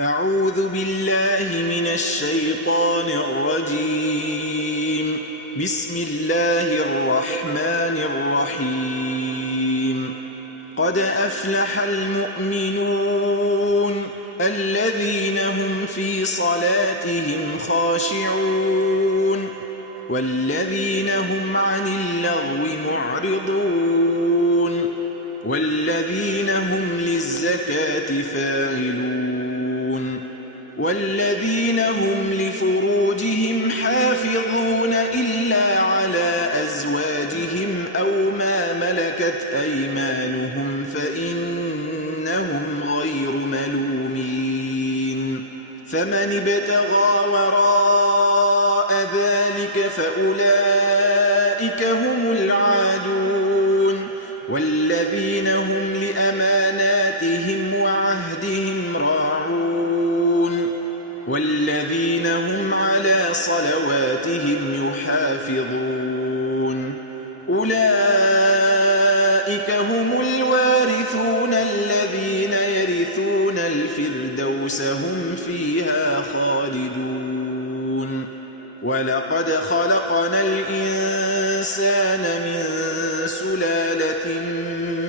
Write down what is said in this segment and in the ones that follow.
أعوذ بالله من الشيطان الرجيم. بسم الله الرحمن الرحيم. قد أفلح المؤمنون الذين هم في صلاتهم خاشعون والذين هم عن اللغو معرضون والذين هم للزكاة فاعلون والذين هم لفروجهم حافظون إلا على أزواجهم أو ما ملكت أيمانهم فإنهم غير ملومين. فمن ابتغى وراء ذلك فأولئك هم العادون والذين هم لأماناتهم وعهدهم راعون والذين هم على صلواتهم يحافظون. أولئك هم الوارثون الذين يرثون الفردوس هم فيها خالدون. ولقد خلقنا الإنسان من سلالة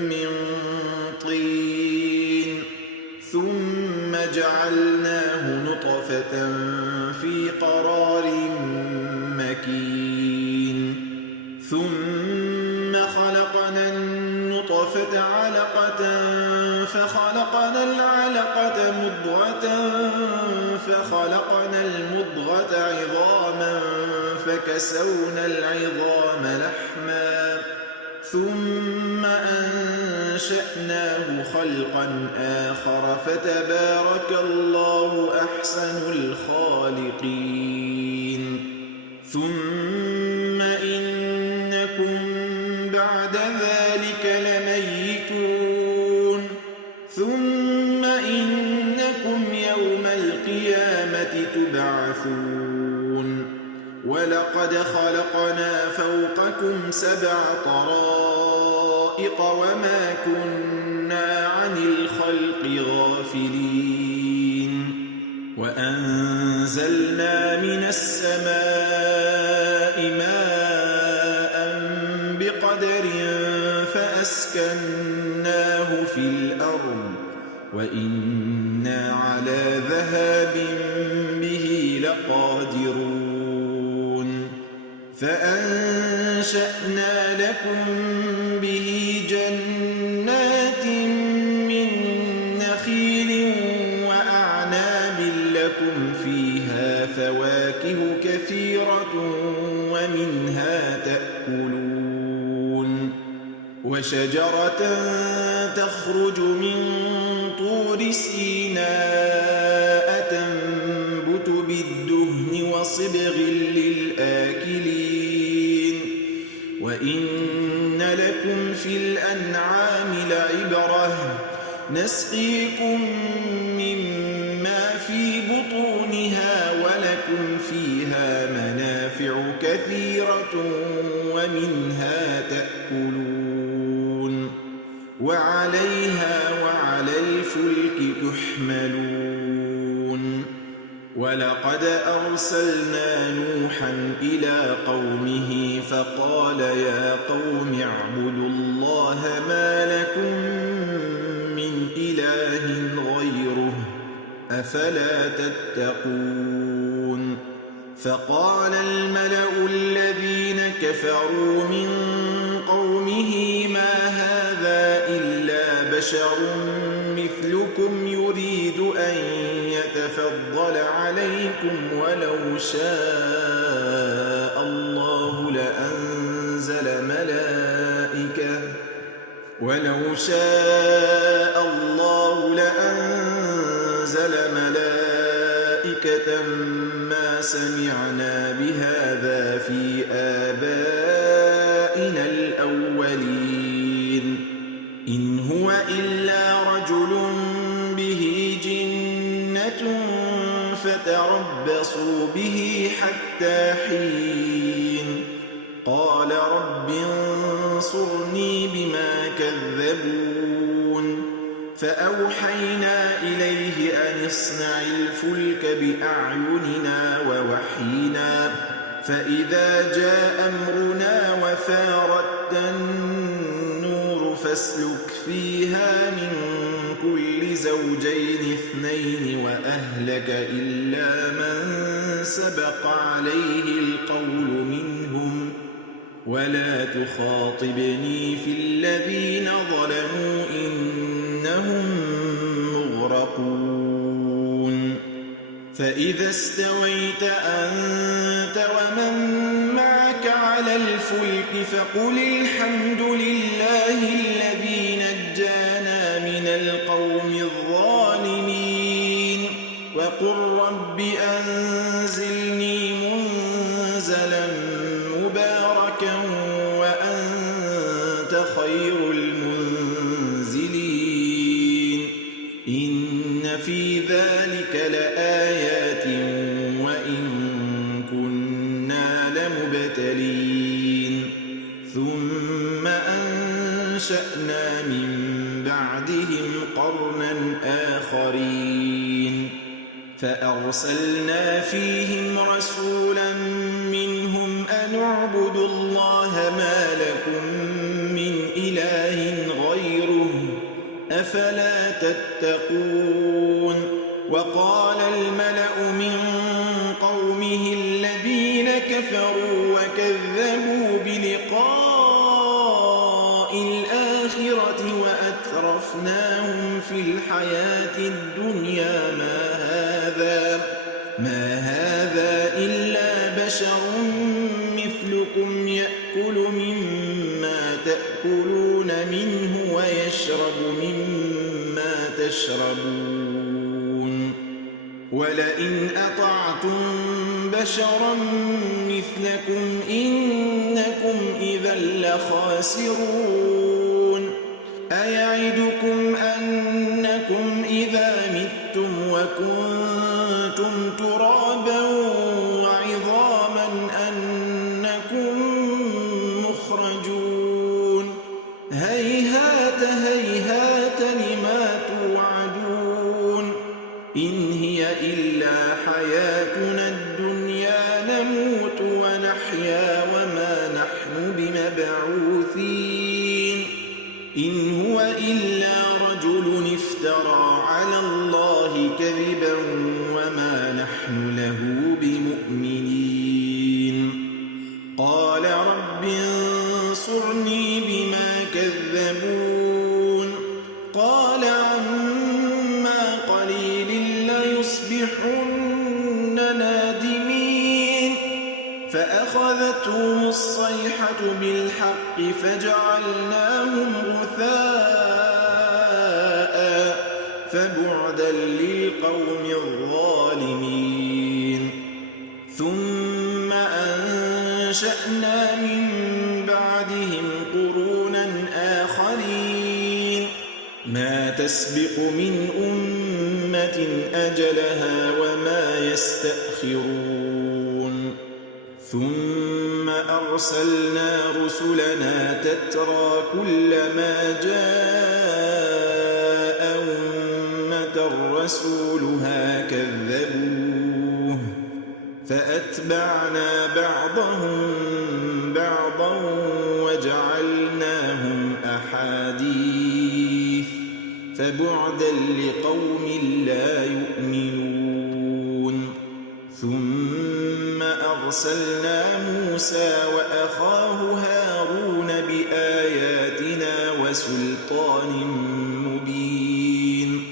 من طين ثم جعلناه نطفة في قرار مكين ثم خلقنا النطفة علقة فخلقنا العلقة مضغة فخلقنا المضغة عظاما فكسونا العظام لحما ثم أنشأناه خلقا آخر فتبارك الله أحسن الخالقين. ثم إنكم بعد ذلك لميتون ثم إنكم يوم القيامة تبعثون. ولقد خلقنا فوقكم 7 طرائق وما كنا عن الخلق غافلين. وأنزلنا من السماء ماء بقدر فأسكناه في الأرض وإنا على ذهاب به لقادرون. فأنشأنا لكم به جنات من نخيل وأعناب لكم فيها فواكه كثيرة ومنها تأكلون. وشجرة تخرج من طور سيناء تنبت بالدهن وصبغ للآكلين. وإن لكم في الأنعام لعبرة نسقيكم مما في بطونها ولكم فيها منافع كثيرة ومنها تأكلون وعليها وعلى الفلك تحملون. ولقد أرسلنا نوحا إلى قومه فقال يا قوم اعبدوا الله ما لكم من إله غيره أفلا تتقون. فقال الملأ الذين كفروا من قومه ما هذا إلا بشر مثلكم يريد أن يتفضل عليكم ولو شاء الله لأنزل ملائكة ما سمعنا بهذا في آبائنا الأولين إن هو إلا رجل به جنة فتربصوا به حتى حين. قال رب انصرني بما كذبون فأوحينا إليه أن اصنع الفلك بأعيننا ووحينا فإذا جاء أمرنا وفارت النور فاسلك فيها من كل زوجين اثنين وأهلك إلا من سبق عليه القول منهم ولا تخاطبني في الذين ظلموا إنهم مغرقون فإذا استويت أنت ومن معك على الفلك فقل الحمد لله الذي نجانا من القوم الظالمين وقل رب أنزلني منزلا مباركا وأنت خير المنزلين إن في ذلك لآيات وإن كنا لمبتلين ثم أنشأنا من بعدهم قرنا آخرين فأرسلنا فيهم رسولا منهم أن اعبدوا الله ما لكم من إله غيره أفلا تتقون وقال الملأ من قومه الذين كفروا وكذبوا بلقاء الآخرة وأترفناهم في الحياة الدنيا ما هذا إلا بشر مثلكم يأكل مما تأكلون منه ويشرب مما تشربون ولئن أطعتم بشرا مثلكم إنكم إذا لخاسرون أيعدكم أنكم إذا متم وكنتم ترابا وعظاما أنكم مخرجون هيهات هيهات لما توعدون إن هي إلا حياتنا الدنيا نموت ونحيا وما نحن بمبعوثين إن هو إلا رجل افترى على الله كذبا وما نحن له بمؤمنين قال رب انصرني بما كذبون قال عما قليل ليصبحن نادمين فأخذتهم الصيحة بالحق فجعلناهم غثاء فبعدا للقوم الظالمين ثم أنشأنا من بعدهم قرونا آخرين ما تسبق من أمة أجلها وما يستأخرون ثم أرسلنا رسلنا تترى كلما جاء أمة رسولها كذبوه فأتبعنا بعضهم بعضا وجعلناهم أحاديث فبعدا لقوم لا يؤمنون ثم أرسلنا موسى وأخاه هارون بآياتنا وسلطان مبين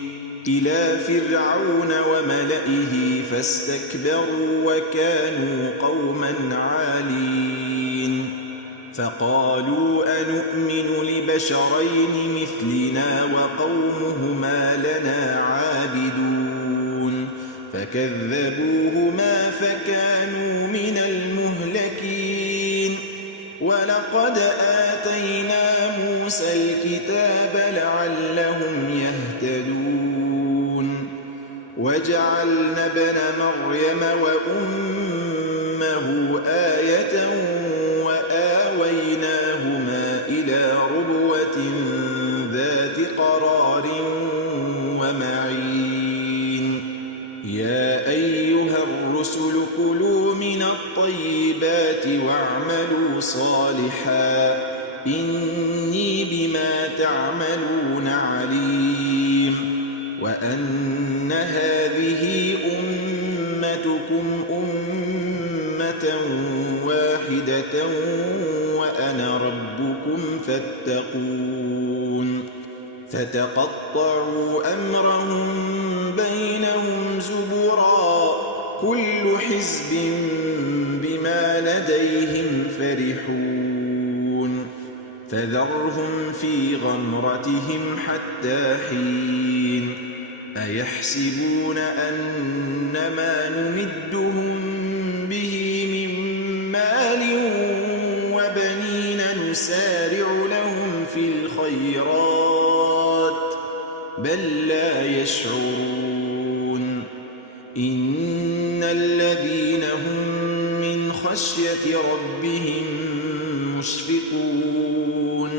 إلى فرعون وملئه فاستكبروا وكانوا قوما عالين فقالوا أنؤمن لبشرين مثلنا وقومهما لنا عابدون فكذبوهما فكانوا من المهلكين ولقد آتينا موسى الكتاب لعلهم يهتدون وجعلنا ابن مريم وأمه آية وآويناهما إلى ربوة ذات قرار يا أيها الرسل كلوا من الطيبات واعملوا صالحا إني بما تعملون عليم وأن هذه أمتكم أمة واحدة وأنا ربكم فاتقون فتقطعوا أمرهم بينهم زبرا كل حزب بما لديهم فرحون فذرهم في غمرتهم حتى حين أيحسبون أن ما نمدهم به من مال وبنين نسارع لهم في الخيرات بل لا يشعرون إن الذين هم من خشية ربهم مشفقون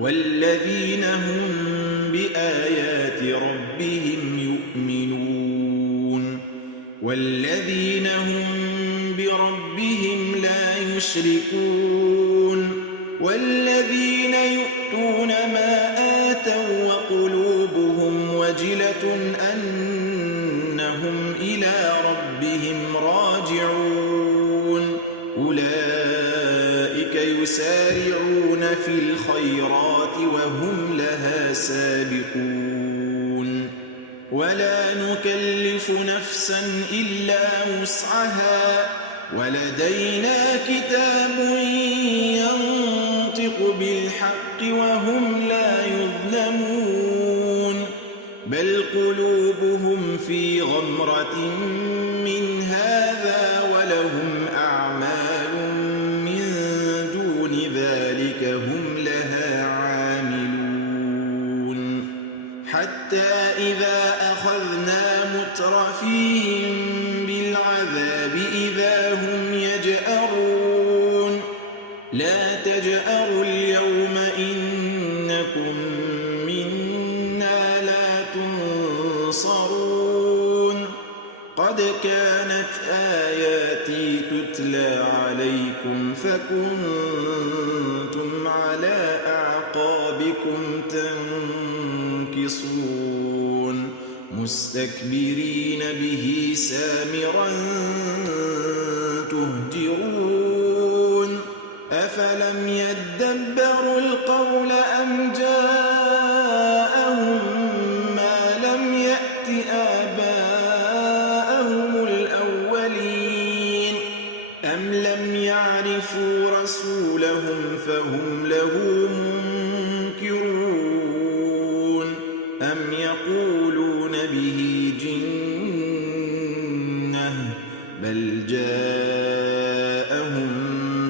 والذين هم بآيات ربهم يؤمنون والذين هم بربهم لا يشركون والذين يؤتون ما آتوا وقلوبهم وجلة أنهم إلى ربهم راجعون أولئك يسارعون في الخيرات وهم لها سابقون ولا نكلف نفسا إلا وسعها ولدينا كتاب ينطق بالحق وهم لا يظلمون بل قلوبهم في غمرة من هذا ولهم أعمال من دون ذلك هم لها عاملون حتى إذا أخذنا مترفيهم بالعذاب إذا هم يجأرون لا تجأروا اليوم إنكم منا لا تنصرون قد كانت آياتي تتلى عليكم فكنتم على أعقابكم تنكصون مستكبرين به سامرا تهجرون أفلم يدبروا القول أم جاءهم ما لم يأت آباءهم الأولين أم لم يعرفوا رسولهم فهم له منكرون أم يقولون به جنة بل جاءهم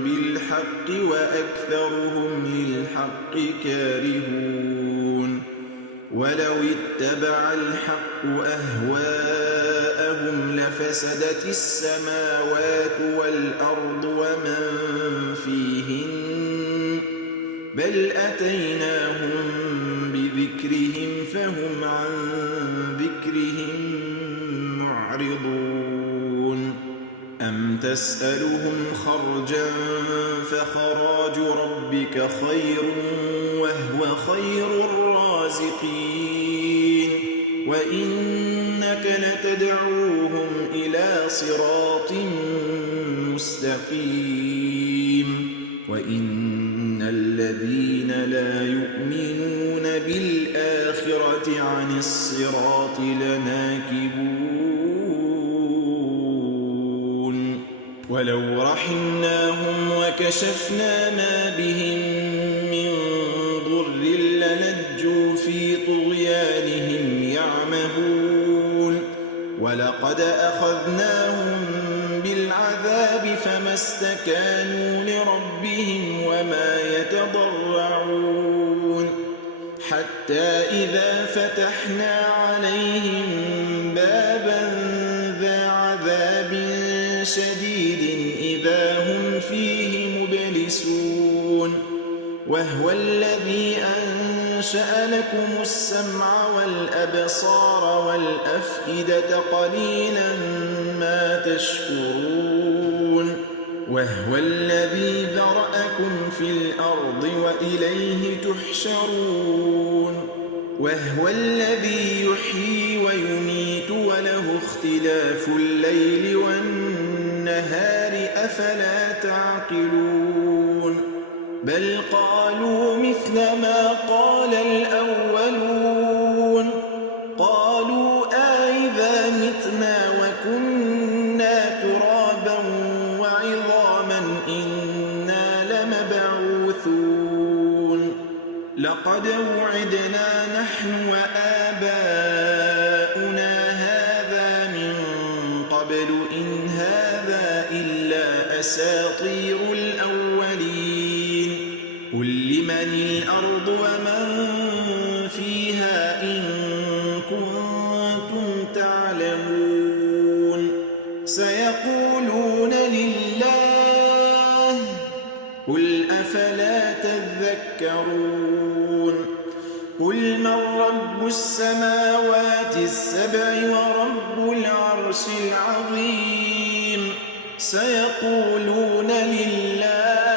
بالحق وأكثرهم للحق كارهون ولو اتبع الحق أهواءهم لفسدت السماوات والأرض ومن فيهن بل أتيناهم بذكرهم فهم عن ذكرهم معرضون أم تسألهم خرجا فخراج ربك خير وهو خير الرازقين وإنك لتدعوهم إلى صراط مستقيم وإن الذين لا يؤمنون بالآخرة عن الصراط لناكبون ولو رحمناهم وكشفنا ما بهم من ضر لنجوا في طغيانهم يعمهون ولقد أخذناهم بالعذاب فما استكانوا لربهم وما يتضرعون حتى إذا فتحنا عليهم بابا ذا عذاب شديد إذا هم فيه مبلسون وهو الذي أنزل أنشأ لكم السمع والأبصار والأفئدة قليلا ما تشكرون وهو الذي ذرأكم في الأرض وإليه تحشرون وهو الذي يحيي ويميت وله اختلاف الليل والنهار أفلا تعقلون بل قالوا مثل ما قال الأولون قالوا أإذا متنا وكنا ترابا وعظاما إنا لمبعوثون لقد وعدنا نحن وآباؤنا هذا من قبل إن هذا إلا أساطير الأولين قل لمن الأرض ومن فيها إن كنتم تعلمون سيقولون لله قل أفلا تذكرون قل من رب السماوات السبع ورب العرش العظيم سيقولون لله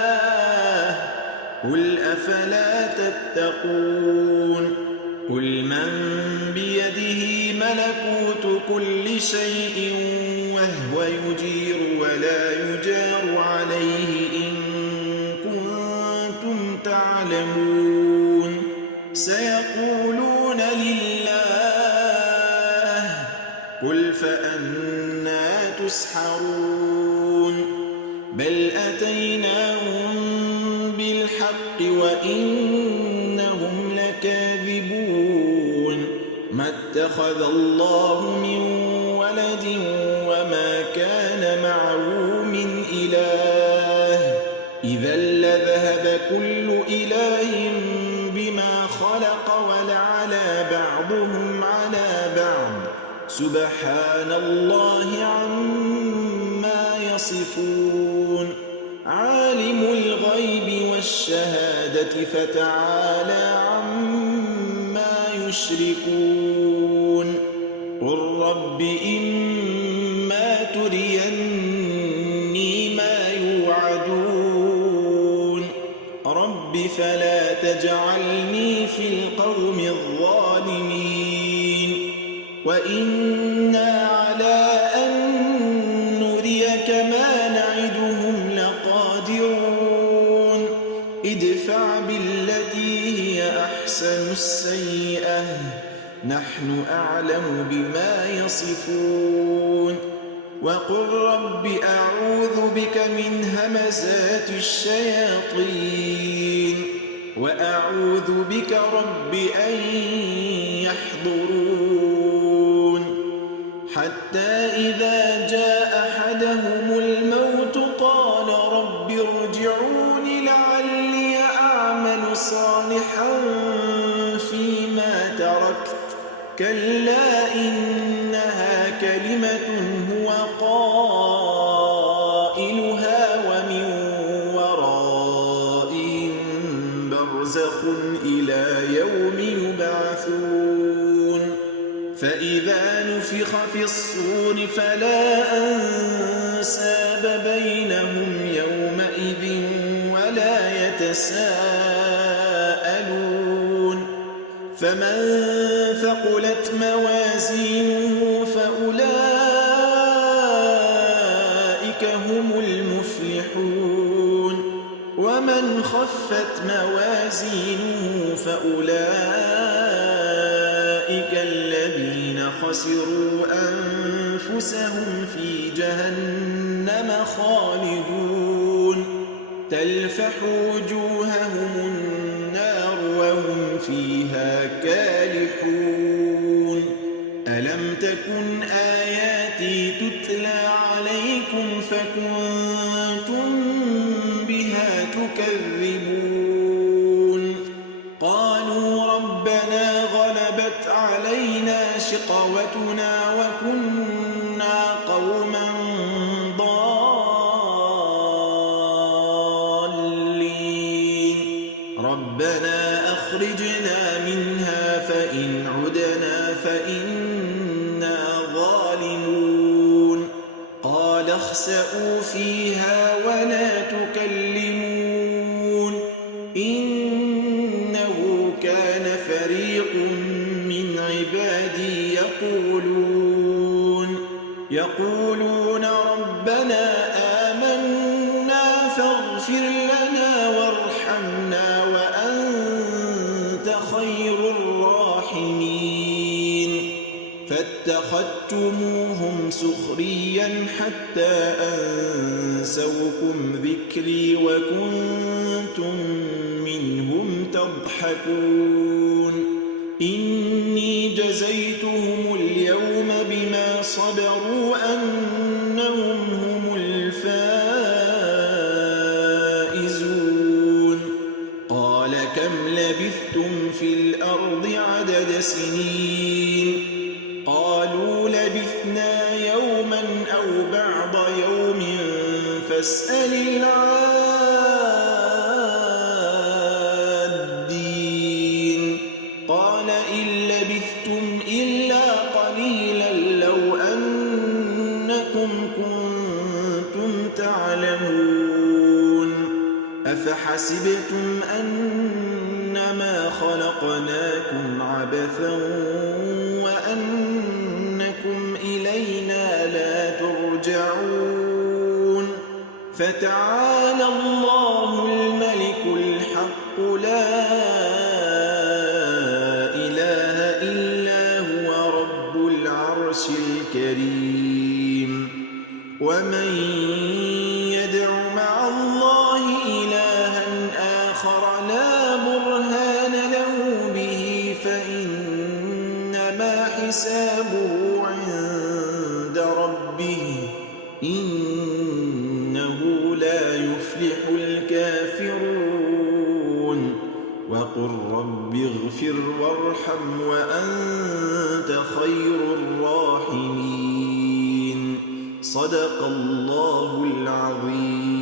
قل أفلا تتقون قل من بيده ملكوت كل شيء وهو يجير ولا يجار عليه إن كنتم تعلمون سيقولون لله قل فأنى تسحرون بل أتيناهم بالحق وإنهم لكاذبون ما اتخذ الله من ولد وما كان معه من إله إذا لذهب كل إله بما خلق ولعلى بعضهم على بعض سبحان الله عما يصفون عالم الغيب والشهادة فتعالى عما يشركون قل رب إما تريني ما يوعدون رب فلا تجعلني في القوم الظالمين وإنا على أن نريك ما نعدهم لقادرون ادفع بالتي هي أحسن السيئة نحن أعلم بما يصفون وقل رب أعوذ بك من همزات الشياطين وأعوذ بك رب أن يحضرون حتى إذا جاء أحدهم الموت قال رب ارجعون لعلي أعمل صالحا فيما تركت كلا إنها كلمة هو قائلها ومن ورائهم برزخ إلى يوم يبعثون فإذا نفخ في الصور فلا أنساب بينهم يومئذ ولا يتساءلون فمن ثقلت موازينه فأولئك هم المفلحون ومن خفت موازينه فأولئك الذين خسروا أنفسهم في جهنم خالدون تلفح وجوههم النار وهم فيها كالحون ألم تكن آياتي تتلى عليكم فكنتم بها تكذبون قالوا ربنا غلبت علينا شقوتنا وكنا قوما ضالين ربنا أخرجنا قال اخسئوا فيها ولا تكلمون إنه كان فريق من عبادي يقولون ربنا آمنا فاغفر لنا وارحمنا وأنت خير الراحمين فاتخذتموهم سخريا حتى أنسوكم ذكري وكنتم منهم تضحكون إني جزيتهم اليوم بما صبروا أنهم هم الفائزون قال كم لبثتم في الأرض عدد سنين قالوا لبثنا يوما أو بعض يوم فاسأل العادين قال إن لبثتم إلا قليلا لو أنكم كنتم تعلمون أفحسبتم أنما خلقناكم عبثا وأنكم إلينا لا ترجعون فتعالى الله الملك الحق لا إله إلا هو رب العرش الكريم ومن يدع مع الله إلها آخر لا برهان له به فإنما حسابه عند ربه إنه لا يفلح الكافرون وقل رب اغفر وارحم وأنت خير الراحمين صدق الله العظيم